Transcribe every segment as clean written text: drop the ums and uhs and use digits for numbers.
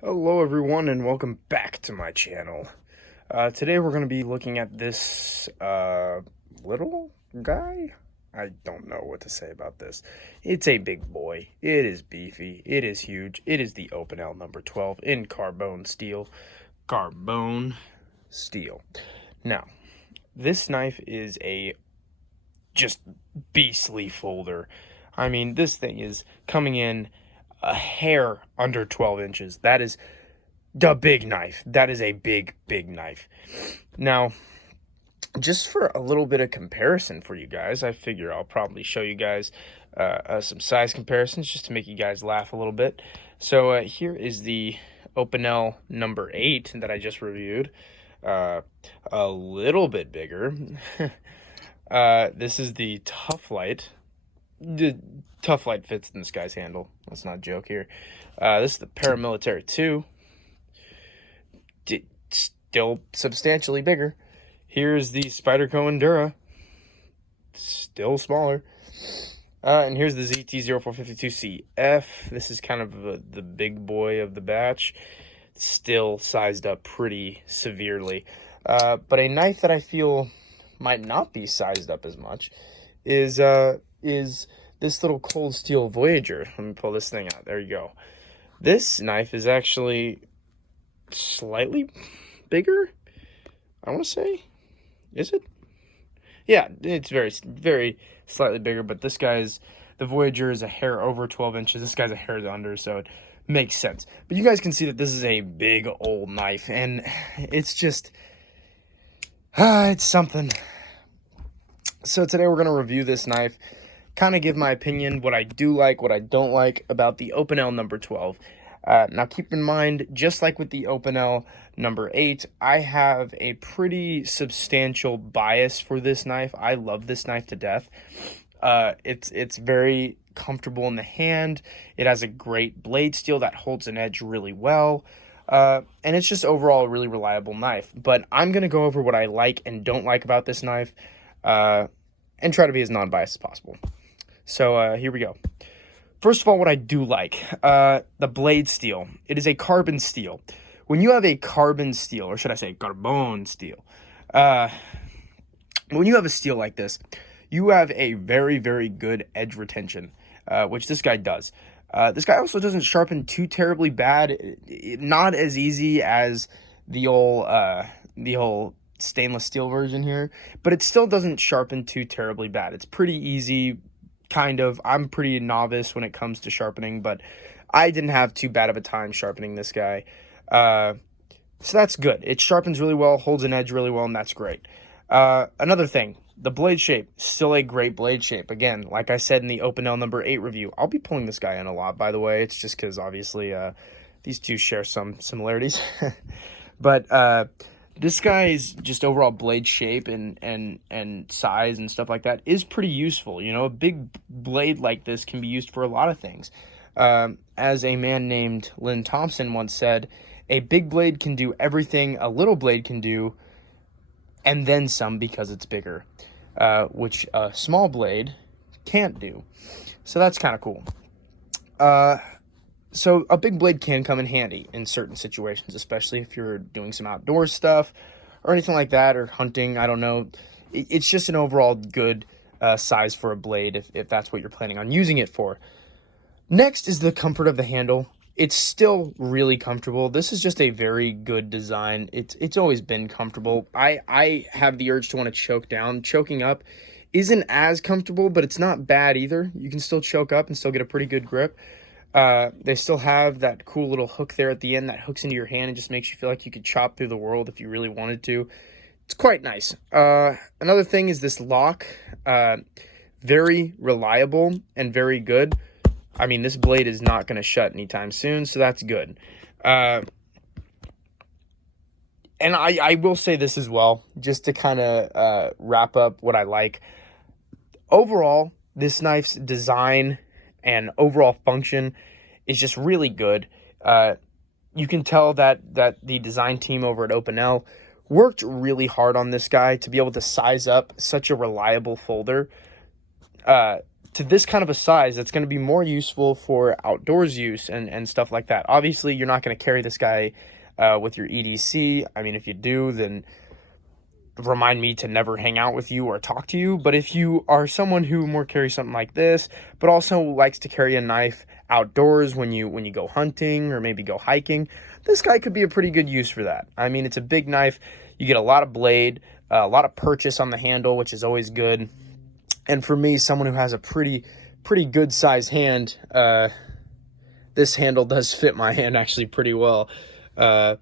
Hello everyone and welcome back to my channel. Today we're going to be looking at this little guy. I don't know what to say about this. It's a big boy. It is beefy. It is huge. It is the Opinel number 12 in carbone steel. Carbone steel. Now, this knife is a just beastly folder. I mean, this thing is coming in a hair under 12 inches. That is the big knife. That is a big knife. Now, just for a little bit of comparison for you guys, I figure I'll probably show you guys some size comparisons just to make you guys laugh a little bit. So here is the Opinel number 8 that I just reviewed. A little bit bigger. This is the Tough Light. The Tough Light fits in this guy's handle. Let's not joke here. This is the Paramilitary 2. Still substantially bigger. Here's the Spyderco Endura. Still smaller. And here's the ZT-0452CF. This is kind of the big boy of the batch. Still sized up pretty severely. But a knife that I feel might not be sized up as much is this little cold steel Voyager. Let me pull this thing out. There you go. This knife is actually slightly bigger, I want to say. Is it? Yeah, it's very slightly bigger, but this guy's, the Voyager is a hair over 12 inches. This guy's a hair under, so it makes sense. But you guys can see that this is a big old knife, and it's just, it's something. So today we're going to review this knife, kind of give my opinion, what I do like, what I don't like about the Opinel number 12. Now keep in mind, just like with the Opinel number 8, I have a pretty substantial bias for this knife. I love this knife to death. It's very comfortable in the hand. It has a great blade steel that holds an edge really well. And it's just overall a really reliable knife. But I'm going to go over what I like and don't like about this knife, and try to be as non-biased as possible. So here we go. First of all, what I do like, the blade steel. It is a carbon steel. When you have a carbon steel, or should I say carbone steel, when you have a steel like this, you have a very good edge retention, which this guy does. This guy also doesn't sharpen too terribly bad. Not as easy as the whole stainless steel version here, but it still doesn't sharpen too terribly bad. It's pretty easy, kind of. I'm pretty novice when it comes to sharpening, but I didn't have too bad of a time sharpening this guy. So that's good. It sharpens really well, holds an edge really well, and that's great. Another thing, the blade shape, still a great blade shape. Again, like I said in the Opinel number 8 review, I'll be pulling this guy in a lot, by the way. It's just because obviously these two share some similarities. But this guy's just overall blade shape and size and stuff like that is pretty useful. You know, a big blade like this can be used for a lot of things. As a man named Lynn Thompson once said, a big blade can do everything a little blade can do, and then some because it's bigger, which a small blade can't do. So that's kind of cool. So a big blade can come in handy in certain situations, especially if you're doing some outdoor stuff or anything like that, or hunting. I don't know. It's just an overall good size for a blade if that's what you're planning on using it for. Next is the comfort of the handle. It's still really comfortable. This is just a very good design. It's always been comfortable. I have the urge to want to choke down. Choking up isn't as comfortable, but it's not bad either. You can still choke up and still get a pretty good grip. They still have that cool little hook there at the end that hooks into your hand and just makes you feel like you could chop through the world if you really wanted to. It's quite nice. Another thing is this lock. Very reliable and very good. I mean, this blade is not going to shut anytime soon, so that's good. And I will say this as well, just to kind of wrap up what I like. Overall, this knife's design and overall function is just really good. You can tell that the design team over at Opinel worked really hard on this guy to be able to size up such a reliable folder. to this kind of a size that's going to be more useful for outdoors use and stuff like that. Obviously, you're not going to carry this guy with your EDC. I mean, if you do, then remind me to never hang out with you or talk to you. But if you are someone who more carries something like this, but also likes to carry a knife outdoors when you go hunting or maybe go hiking, this guy could be a pretty good use for that. I mean, it's a big knife. You get a lot of blade, a lot of purchase on the handle, which is always good. And for me, someone who has a pretty good size hand, this handle does fit my hand actually pretty well. So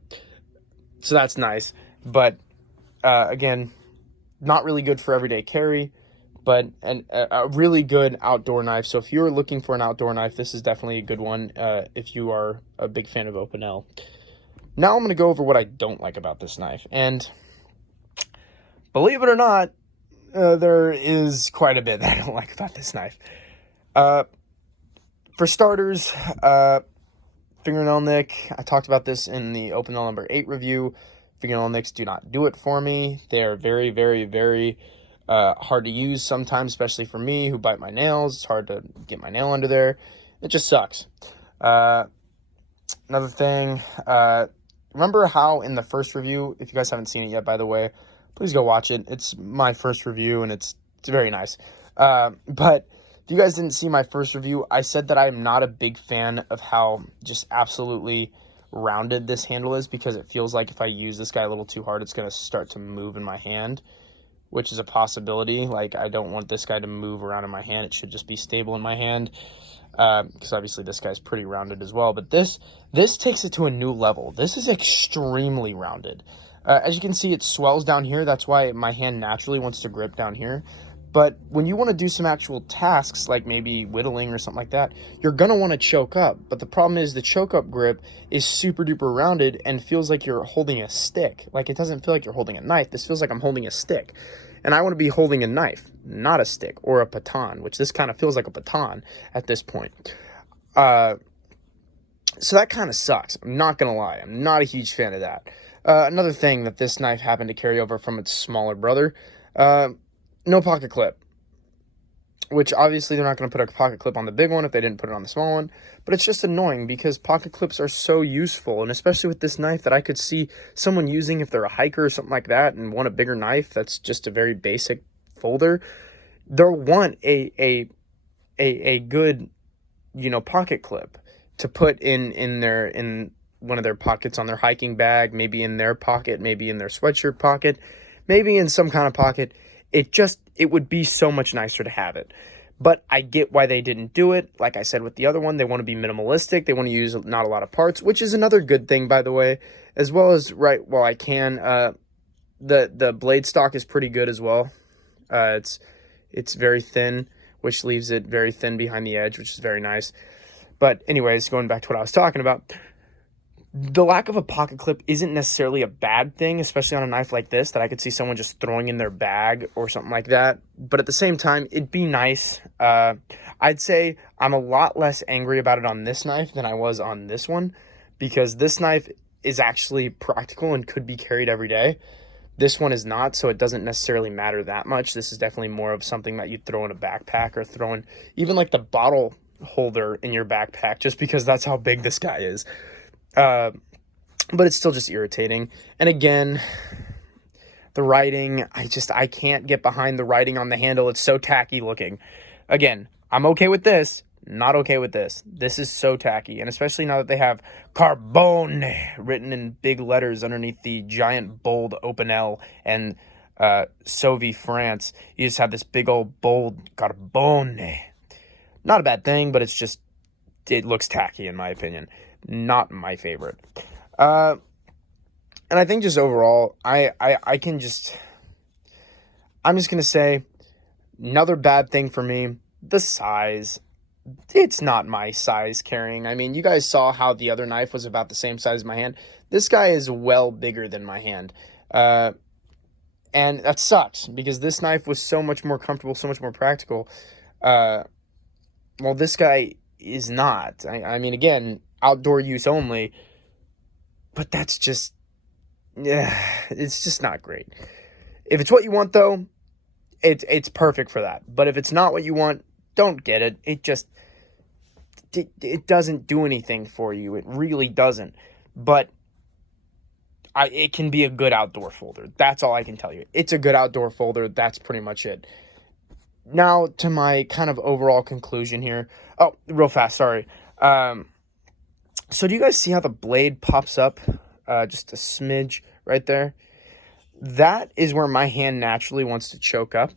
that's nice. But again, not really good for everyday carry, but a really good outdoor knife. So if you're looking for an outdoor knife, this is definitely a good one if you are a big fan of Opinel. Now I'm going to go over what I don't like about this knife. And believe it or not, there is quite a bit that I don't like about this knife. For starters, fingernail nick. I talked about this in the Opinel number 8 review. Fingernail nicks do not do it for me. They're very, very, very hard to use sometimes, especially for me who bite my nails. It's hard to get my nail under there. It just sucks. Another thing, remember how in the first review, if you guys haven't seen it yet, by the way, please go watch it. It's my first review, and it's very nice. But if you guys didn't see my first review, I said that I am not a big fan of how just absolutely rounded this handle is, because it feels like if I use this guy a little too hard, it's going to start to move in my hand, which is a possibility. Like, I don't want this guy to move around in my hand. It should just be stable in my hand, because obviously this guy's pretty rounded as well. But this takes it to a new level. This is extremely rounded. As you can see, it swells down here. That's why my hand naturally wants to grip down here. But when you want to do some actual tasks, like maybe whittling or something like that, you're going to want to choke up. But the problem is the choke up grip is super duper rounded and feels like you're holding a stick. Like, it doesn't feel like you're holding a knife. This feels like I'm holding a stick. And I want to be holding a knife, not a stick or a baton, which this kind of feels like a baton at this point. So that kind of sucks. I'm not going to lie. I'm not a huge fan of that. Another thing that this knife happened to carry over from its smaller brother, no pocket clip, which obviously they're not going to put a pocket clip on the big one if they didn't put it on the small one, but it's just annoying because pocket clips are so useful, and especially with this knife that I could see someone using if they're a hiker or something like that and want a bigger knife that's just a very basic folder. They'll want a good, pocket clip to put in one of their pockets on their hiking bag, maybe in their pocket, maybe in their sweatshirt pocket, maybe in some kind of pocket. It would be so much nicer to have it. But I get why they didn't do it. Like I said with the other one, they want to be minimalistic. They want to use not a lot of parts, which is another good thing, by the way, as well as, right, while I can, the blade stock is pretty good as well. It's very thin, which leaves it very thin behind the edge, which is very nice. But anyways, going back to what I was talking about, the lack of a pocket clip isn't necessarily a bad thing, especially on a knife like this that I could see someone just throwing in their bag or something like that. But at the same time, it'd be nice. I'd say I'm a lot less angry about it on this knife than I was on this one, because this knife is actually practical and could be carried every day. This one is not, so it doesn't necessarily matter that much. This is definitely more of something that you'd throw in a backpack or throw in even like the bottle holder in your backpack, just because that's how big this guy is. But it's still just irritating. And again, the writing, I can't get behind the writing on the handle. It's so tacky looking. Again, I'm okay with this, not okay with this. This is so tacky. And especially now that they have carbone written in big letters underneath the giant bold Opinel and Sauve France, you just have this big old bold carbone. Not a bad thing, but it looks tacky in my opinion. Not my favorite. And I think just overall, I'm just going to say another bad thing for me, the size. It's not my size carrying. I mean, you guys saw how the other knife was about the same size as my hand. This guy is well bigger than my hand. And that sucks because this knife was so much more comfortable, so much more practical. Well, this guy is not. I mean, again, outdoor use only, but that's just, it's just not great. If it's what you want, though, it's perfect for that. But if it's not what you want, don't get it. It doesn't do anything for you. It really doesn't. But it can be a good outdoor folder. That's all I can tell you. It's a good outdoor folder. That's pretty much it. Now to my kind of overall conclusion here. Oh, real fast, sorry. So do you guys see how the blade pops up just a smidge right there? That is where my hand naturally wants to choke up.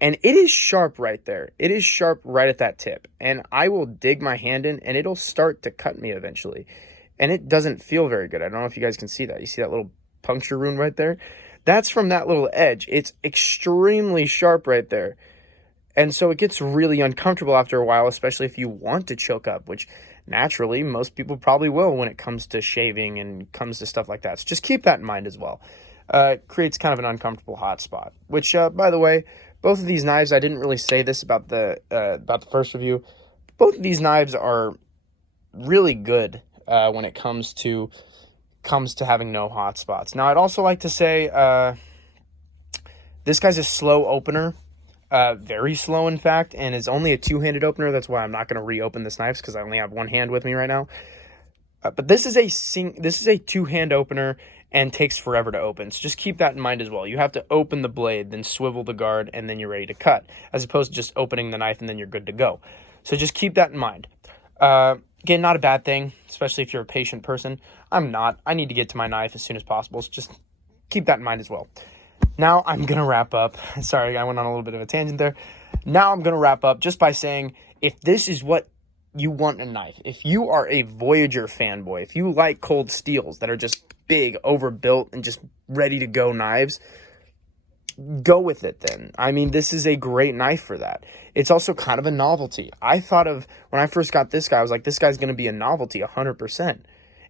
And it is sharp right there. It is sharp right at that tip. And I will dig my hand in and it'll start to cut me eventually. And it doesn't feel very good. I don't know if you guys can see that. You see that little puncture wound right there? That's from that little edge. It's extremely sharp right there. And so it gets really uncomfortable after a while, especially if you want to choke up, which naturally most people probably will when it comes to shaving and comes to stuff like that. So just keep that in mind as well. It creates kind of an uncomfortable hot spot, which, by the way, both of these knives, I didn't really say this about the first review. Both of these knives are really good when it comes to having no hot spots. Now, I'd also like to say this guy's a slow opener, very slow in fact, and is only a two-handed opener. That's why I'm not going to reopen this knife because I only have one hand with me right now. But this is a two-hand opener and takes forever to open. So just keep that in mind as well. You have to open the blade, then swivel the guard, and then you're ready to cut, as opposed to just opening the knife and then you're good to go. So just keep that in mind. Again, not a bad thing, especially if you're a patient person. I'm not. I need to get to my knife as soon as possible, so just keep that in mind as well. Now I'm going to wrap up. Sorry, I went on a little bit of a tangent there. Now I'm going to wrap up just by saying, if this is what you want in a knife, if you are a Voyager fanboy, if you like cold steels that are just big, overbuilt, and just ready to go knives, go with it then. I mean, this is a great knife for that. It's also kind of a novelty. I thought of, when I first got this guy, I was like, this guy's going to be a novelty 100%.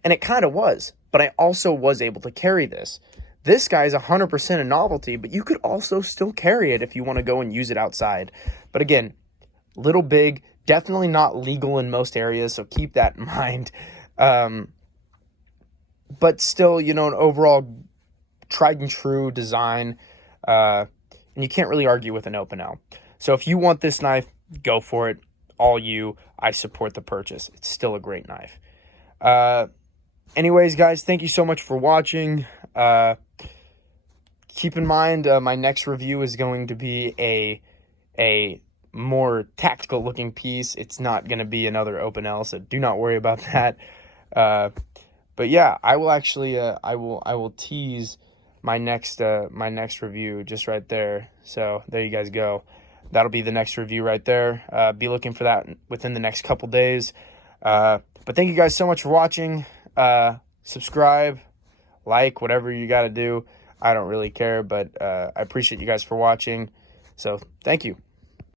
And it kind of was, but I also was able to carry this. This guy is 100% a novelty, but you could also still carry it if you want to go and use it outside. But again, little big, definitely not legal in most areas, so keep that in mind. But still, an overall tried and true design, and you can't really argue with an Opinel. So if you want this knife, go for it. All you. I support the purchase. It's still a great knife. Anyways, guys, thank you so much for watching. Keep in mind, my next review is going to be a more tactical looking piece. It's not going to be another Opinel, so do not worry about that. But yeah, I will actually, I will tease my next review just right there. So there you guys go. That'll be the next review right there. Be looking for that within the next couple days. But thank you guys so much for watching. Subscribe, like, whatever you got to do. I don't really care, but I appreciate you guys for watching. So thank you.